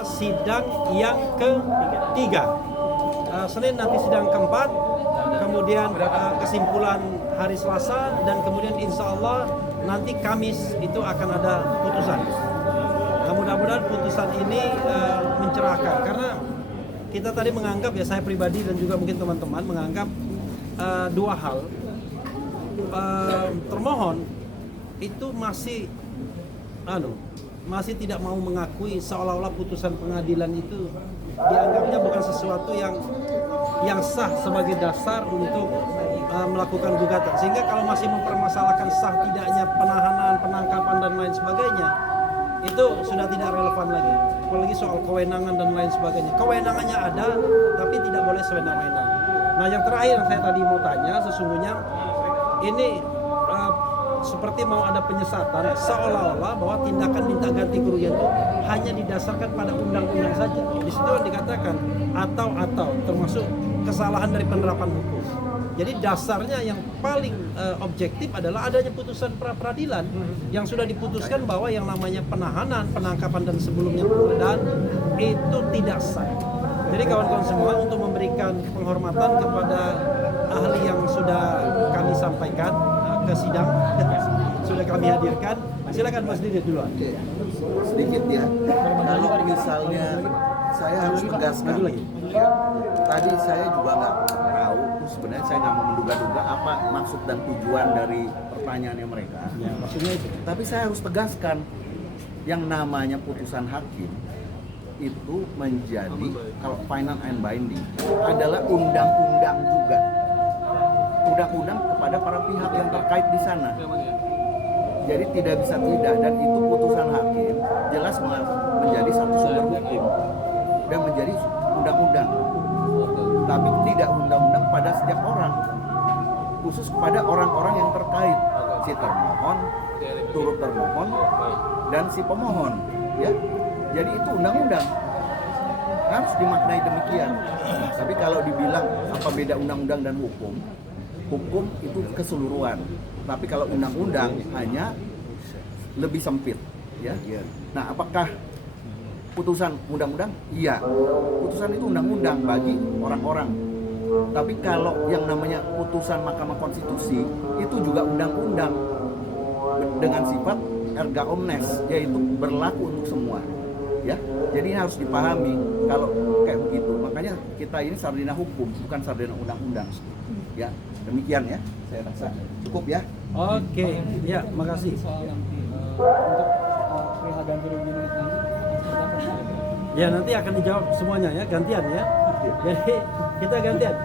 Sidang yang ketiga. Senin nanti sidang keempat, kemudian kesimpulan hari Selasa, dan kemudian insya Allah nanti Kamis itu akan ada putusan. Mudah-mudahan putusan ini mencerahkan, karena kita tadi menganggap, ya saya pribadi dan juga mungkin teman-teman menganggap dua hal. Termohon itu masih tidak mau mengakui, seolah-olah putusan pengadilan itu dianggapnya bukan sesuatu yang sah sebagai dasar untuk melakukan gugatan. Sehingga kalau masih mempermasalahkan sah tidaknya penahanan, penangkapan dan lain sebagainya, itu sudah tidak relevan lagi. Apalagi soal kewenangan dan lain sebagainya. Kewenangannya ada, tapi tidak boleh sewenang-wenang. Nah, yang terakhir yang saya tadi mau tanya, sesungguhnya ini seperti mau ada penyesatan, seolah-olah bahwa tindakan minta ganti kerugian itu hanya didasarkan pada undang-undang saja. Di situ yang dikatakan atau termasuk kesalahan dari penerapan hukum. Jadi dasarnya yang paling objektif adalah adanya putusan pra-peradilan yang sudah diputuskan bahwa yang namanya penahanan, penangkapan dan sebelumnya penggeledahan itu tidak sah. Jadi kawan-kawan semua, untuk memberikan penghormatan kepada ahli yang sudah kami sampaikan ke sidang, sudah kami hadirkan. Silakan Mas Didi duluan. Oke, sedikit ya. Kalau misalnya saya harus tegaskan, tadi saya juga nggak tahu, sebenarnya saya nggak mau menduga-duga apa maksud dan tujuan dari pertanyaannya mereka. Ya, maksudnya itu. Tapi saya harus tegaskan, yang namanya putusan hakim itu menjadi, kalau final and binding, adalah undang-undang juga. Undang-undang kepada para pihak yang terkait di sana. Jadi tidak bisa tidak, dan itu putusan hakim jelas menjadi satu sumber hukum dan menjadi undang-undang. Tapi tidak undang-undang pada setiap orang, khusus kepada orang-orang yang terkait, si termohon, turut termohon, dan si pemohon. Ya, jadi itu undang-undang, harus dimaknai demikian. Tapi kalau dibilang apa beda undang-undang dan hukum? Hukum itu keseluruhan, tapi kalau undang-undang hanya lebih sempit, ya. Nah, apakah putusan undang-undang? Iya, putusan itu undang-undang bagi orang-orang. Tapi kalau yang namanya putusan Mahkamah Konstitusi itu juga undang-undang dengan sifat erga omnes, yaitu berlaku untuk semua, ya. Jadi harus dipahami kalau kayak begitu. Makanya kita ini sarjana hukum, bukan sarjana undang-undang, ya. Demikian ya, saya rasa cukup ya. Oke, ya, makasih. Ya, nanti akan dijawab semuanya ya, gantian ya. Jadi kita gantian.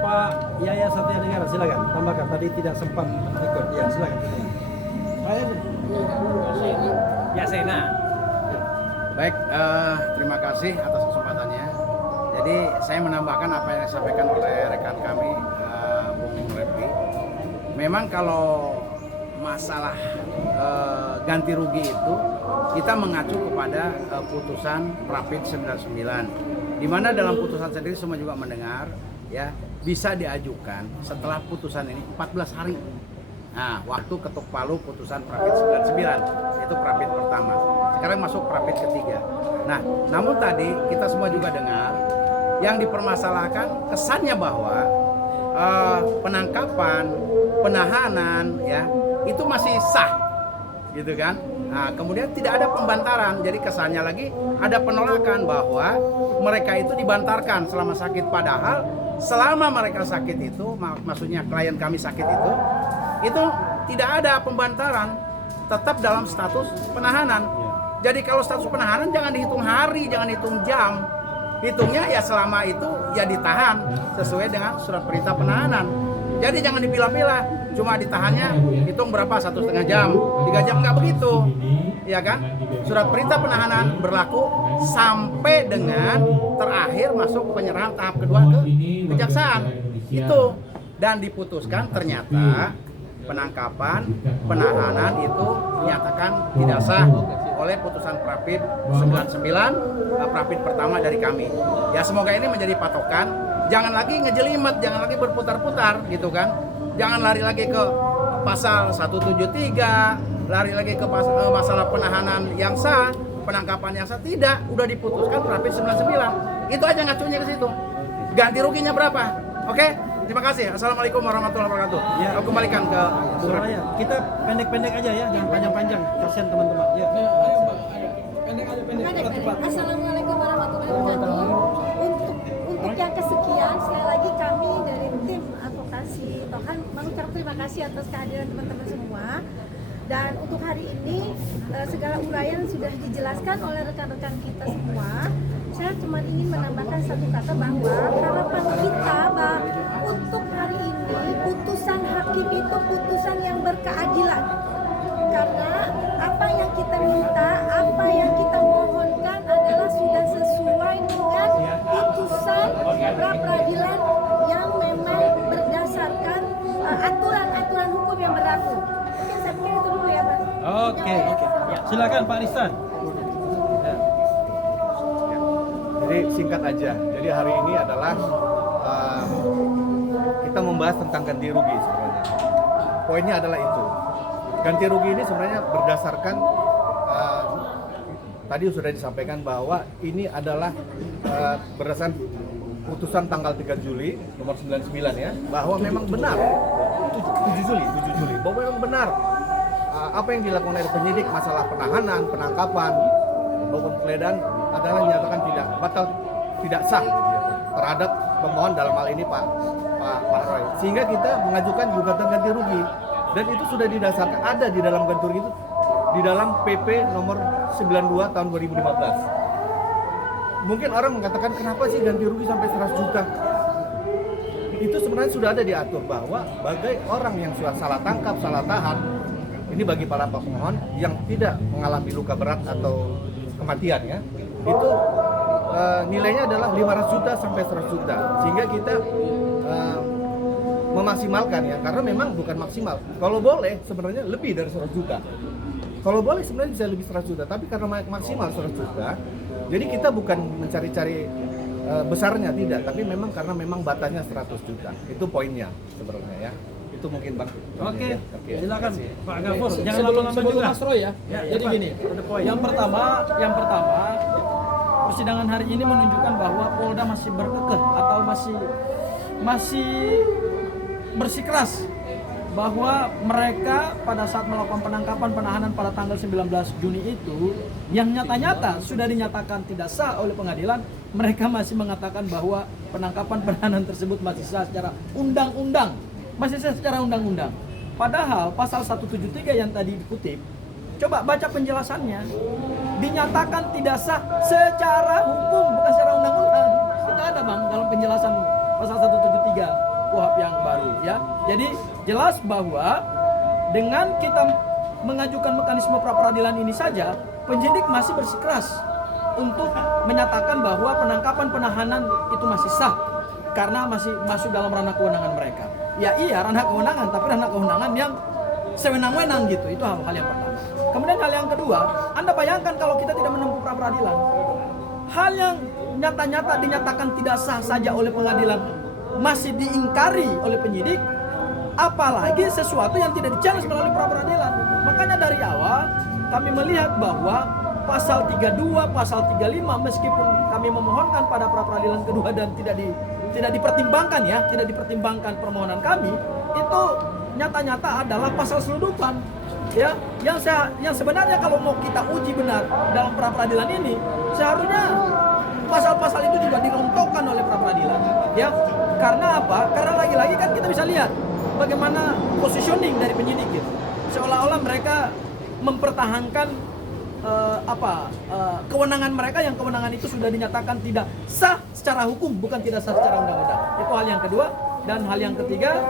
Pak Yaya Satya Negara, silakan tambahkan. Tadi tidak sempat ikut. Ya, silakan. Ya, Sena. Baik, terima kasih atas kesempatannya. Jadi saya menambahkan apa yang disampaikan oleh rekan kami, Bung Refli. Memang kalau masalah ganti rugi itu kita mengacu kepada putusan Prapit 99, di mana dalam putusan sendiri semua juga mendengar, ya, bisa diajukan setelah putusan ini 14 hari. Nah, waktu ketuk palu putusan Prapit 99 itu Prapit pertama. Sekarang masuk Prapit ketiga. Nah, namun tadi kita semua juga dengar yang dipermasalahkan kesannya bahwa penangkapan, penahanan, ya, itu masih sah, gitu kan? Nah, kemudian tidak ada pembantaran, jadi kesannya lagi ada penolakan bahwa mereka itu dibantarkan selama sakit, padahal selama mereka sakit itu, maksudnya klien kami sakit itu tidak ada pembantaran, tetap dalam status penahanan. Jadi kalau status penahanan jangan dihitung hari, jangan hitung jam, hitungnya ya selama itu ya ditahan sesuai dengan surat perintah penahanan. Jadi jangan dipilah-pilah, cuma ditahannya hitung berapa, 1,5 jam, 3 jam, nggak begitu, ya kan? Surat perintah penahanan berlaku sampai dengan terakhir masuk penyerahan tahap kedua ke kejaksaan itu, dan diputuskan ternyata penangkapan, penahanan itu dinyatakan tidak sah oleh putusan Prapit 99, Prapit pertama dari kami. Ya, semoga ini menjadi patokan, jangan lagi ngejelimet, jangan lagi berputar-putar gitu kan. Jangan lari lagi ke pasal 173, lari lagi ke masalah penahanan yang sah, penangkapan yang sah. Tidak, udah diputuskan Perpres 99. Itu aja ngacunya ke situ. Ganti ruginya berapa? Oke? Terima kasih. Assalamualaikum warahmatullahi wabarakatuh. Ya. Aku kembalikan ke Bung Raffi. Soalnya kita pendek-pendek aja ya, jangan panjang-panjang. Kasihan teman-teman. Ya. Assalamualaikum warahmatullahi wabarakatuh. Untuk yang kesekian, sekali lagi kami dari tim advokasi Tohan mengucapkan terima kasih atas kehadiran teman-teman semua. Dan untuk hari ini segala uraian sudah dijelaskan oleh rekan-rekan kita semua. Saya cuma ingin menambahkan satu kata bahwa harapan kita untuk hari ini putusan hakim itu putusan yang berkeadilan. Karena apa yang kita minta, apa yang kita mohonkan adalah sudah sesuai dengan putusan pra-peradilan yang memang berdasarkan aturan-aturan hukum yang berlaku. Mungkin saya pikir itu dulu ya, Mas. Oke. Ya, silakan Pak Ristan. Ya. Jadi singkat aja. Jadi hari ini adalah kita membahas tentang ganti rugi sebenarnya. Poinnya adalah itu. Ganti rugi ini sebenarnya berdasarkan tadi sudah disampaikan bahwa ini adalah berdasarkan putusan tanggal 3 Juli nomor 99 ya, bahwa memang benar 7 Juli bahwa memang benar apa yang dilakukan oleh penyidik masalah penahanan, penangkapan maupun penggeledahan adalah dinyatakan tidak batal, tidak sah terhadap pemohon dalam hal ini Pak Roy. Sehingga kita mengajukan gugatan ganti rugi dan itu sudah didasarkan ada di dalam ganti rugi itu di dalam PP nomor 92 tahun 2015. Mungkin orang mengatakan kenapa sih ganti rugi sampai 100 juta? Itu sebenarnya sudah ada diatur bahwa bagi orang yang sudah salah tangkap, salah tahan, ini bagi para pemohon yang tidak mengalami luka berat atau kematian ya, itu nilainya adalah 500 juta sampai 100 juta. Sehingga kita memaksimalkan ya, karena memang bukan maksimal. Kalau boleh sebenarnya lebih dari 100 juta. Kalau boleh sebenarnya bisa lebih 100 juta, tapi karena maksimal 100 juta, jadi kita bukan mencari-cari besarnya tidak, tapi memang karena memang batasnya 100 juta. Itu poinnya sebenarnya ya. Itu mungkin Bang. Oke. Oke. Silakan Pak Gafur. Jangan sebelum lama-lama juga. Mas Roy ya. Ya, Jadi Pak. gini, Ada poin. yang pertama persidangan hari ini menunjukkan bahwa Polda masih berkekeh atau masih bersikeras bahwa mereka pada saat melakukan penangkapan penahanan pada tanggal 19 Juni itu yang nyata-nyata sudah dinyatakan tidak sah oleh pengadilan, mereka masih mengatakan bahwa penangkapan penahanan tersebut masih sah secara undang-undang. Masih sah secara undang-undang. Padahal pasal 173 yang tadi dikutip, coba baca penjelasannya, dinyatakan tidak sah secara hukum, bukan secara undang-undang. Tidak ada Bang dalam penjelasan pasal 173 KUHP yang baru ya. Jadi jelas bahwa dengan kita mengajukan mekanisme pra-peradilan ini saja, penyidik masih bersikeras untuk menyatakan bahwa penangkapan penahanan itu masih sah karena masih masuk dalam ranah kewenangan mereka. Ya iya, ranah kewenangan, tapi ranah kewenangan yang sewenang-wenang gitu. Itu hal yang pertama. Kemudian hal yang kedua, Anda bayangkan kalau kita tidak menempuh pra-peradilan, hal yang nyata-nyata dinyatakan tidak sah saja oleh pengadilan masih diingkari oleh penyidik, apalagi sesuatu yang tidak di-challenge melalui pra-peradilan. Makanya dari awal kami melihat bahwa pasal 32, pasal 35 meskipun kami memohonkan pada pra-peradilan kedua dan tidak dipertimbangkan ya, tidak dipertimbangkan permohonan kami, itu nyata-nyata adalah pasal selundupan ya, yang sebenarnya kalau mau kita uji benar dalam pra-peradilan ini seharusnya pasal-pasal itu juga dirontokkan oleh pra-peradilan ya. Karena apa? Karena lagi-lagi kan kita bisa lihat bagaimana positioning dari penyidik gitu. Seolah-olah mereka mempertahankan kewenangan mereka yang kewenangan itu sudah dinyatakan tidak sah secara hukum, bukan tidak sah secara undang-undang. Itu hal yang kedua. Dan hal yang ketiga,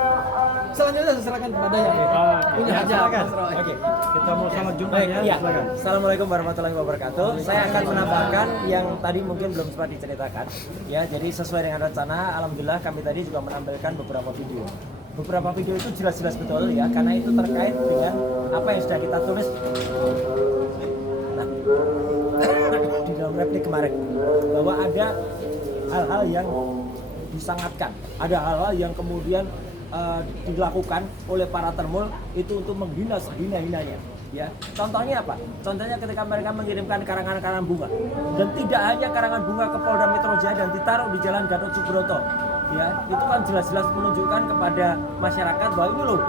selanjutnya saya serahkan kepada yang punya hajat. Oke, kita mau selamat jumpa Baik, ya. iya. Silakan. Assalamualaikum warahmatullahi wabarakatuh. Saya akan menambahkan yang tadi mungkin belum sempat diceritakan. Ya, jadi sesuai dengan rencana, alhamdulillah kami tadi juga menampilkan beberapa video. Beberapa video itu jelas-jelas betul ya, karena itu terkait dengan apa yang sudah kita tulis. Nah, di dalam replik kemarin bahwa ada hal-hal yang disangatkan, ada hal-hal yang kemudian dilakukan oleh para termul itu untuk menghina sehina-hinanya Ya, contohnya apa? Contohnya ketika mereka mengirimkan karangan-karangan bunga, dan tidak hanya karangan bunga ke Polda Metro Jaya dan ditaruh di Jalan Gatot Subroto, ya, itu kan jelas-jelas menunjukkan kepada masyarakat bahwa ini loh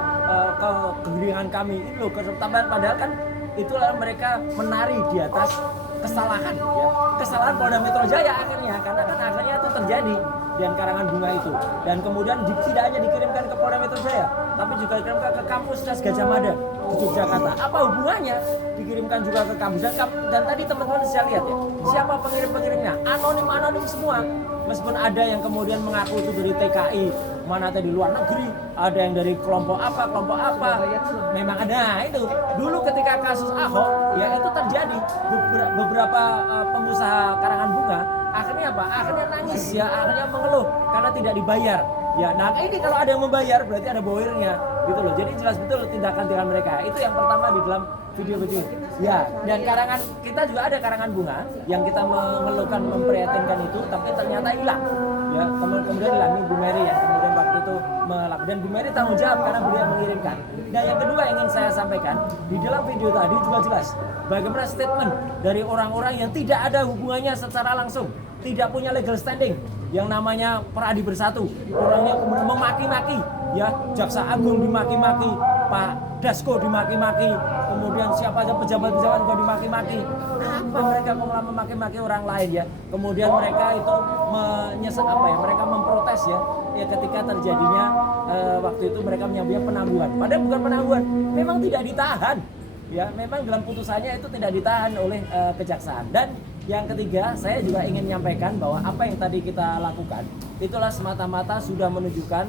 kegeringan kami, ini loh padahal kan itulah mereka menari di atas kesalahan, ya, kesalahan Polda Metro Jaya akhirnya, karena kan akhirnya itu terjadi dan karangan bunga itu, dan kemudian tidak hanya dikirimkan ke Polda Metro Jaya, tapi juga dikirimkan ke kampus Universitas Gadjah Mada di Yogyakarta. Apa hubungannya dikirimkan juga ke kampus dan tadi teman-teman bisa lihat ya, siapa pengirim-pengirimnya, anonim semua, meskipun ada yang kemudian mengaku itu dari TKI, mana tadi luar negeri, ada yang dari kelompok apa, memang ada. Itu dulu ketika kasus Ahok ya itu terjadi beberapa pengusaha karangan bunga akhirnya apa? Akhirnya nangis ya, akhirnya mengeluh karena tidak dibayar. Ya, nah ini kalau ada yang membayar berarti ada bawirnya gitu loh. Jadi jelas betul tindakan mereka. Itu yang pertama di dalam video. Ya, dan karangan kita juga ada karangan bunga yang kita mengeluhkan, memprihatinkan itu, tapi ternyata hilang. Ya, kemudian hilang Bu Mary yang kemudian waktu itu melakukan, dan Bu Mary tanggung jawab karena beliau yang mengirimkan. Dan yang kedua yang ingin saya sampaikan di dalam video tadi juga jelas bagaimana statement dari orang-orang yang tidak ada hubungannya secara langsung, tidak punya legal standing, yang namanya Peradi Bersatu, orangnya kemudian memaki-maki, ya, Jaksa Agung dimaki-maki, Pak Dasko dimaki-maki, kemudian siapa aja pejabat-pejabat juga dimaki-maki. Apa mereka malah memaki-maki orang lain ya? Kemudian mereka itu mereka memprotes ya ketika terjadinya waktu itu mereka menyebutnya penangguhan. Padahal bukan penangguhan, memang tidak ditahan. Ya, memang dalam putusannya itu tidak ditahan oleh kejaksaan. Dan yang ketiga, saya juga ingin menyampaikan bahwa apa yang tadi kita lakukan itulah semata-mata sudah menunjukkan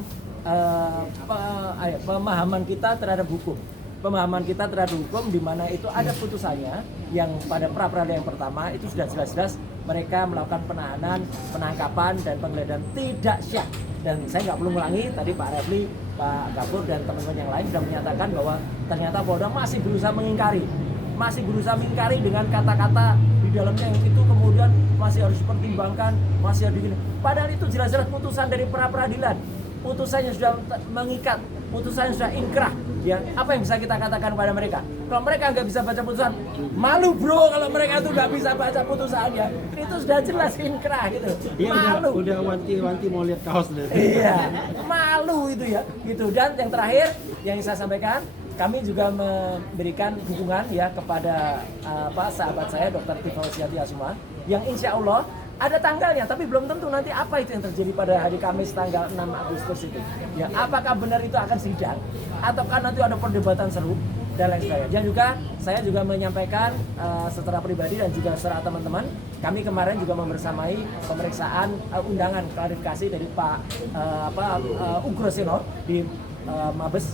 pemahaman kita terhadap hukum. Pemahaman kita terhadap hukum di mana itu ada putusannya yang pada pra-peradilan yang pertama itu sudah jelas-jelas mereka melakukan penahanan, penangkapan dan penggeledahan tidak syah. Dan saya nggak perlu ulangi, tadi Pak Refli, Pak Gafur dan teman-teman yang lain sudah menyatakan bahwa ternyata Polda masih berusaha mengingkari dengan kata-kata di dalamnya yang itu kemudian masih harus dipertimbangkan, masih harus padahal itu jelas-jelas putusan dari pra-peradilan, putusannya sudah mengikat, putusannya sudah inkrah. Ya, apa yang bisa kita katakan kepada mereka? Kalau mereka nggak bisa baca putusan, malu bro kalau mereka itu nggak bisa baca putusannya. Itu sudah jelas inkrah gitu. Iya, Malu. udah wanti-wanti mau lihat kaos deh. Iya, malu itu ya. Gitu. Dan yang terakhir yang saya sampaikan, kami juga memberikan dukungan ya kepada sahabat saya Dr. Tifo Siati Asuma yang insya Allah ada tanggalnya, tapi belum tentu nanti apa itu yang terjadi pada hari Kamis tanggal 6 Agustus itu. Ya, apakah benar itu akan sidang, ataukah nanti ada perdebatan seru dan lain sebagainya. Dan juga saya juga menyampaikan secara pribadi dan juga secara teman-teman, kami kemarin juga membersamai pemeriksaan undangan klarifikasi dari Pak Ugro Seno di Mabes.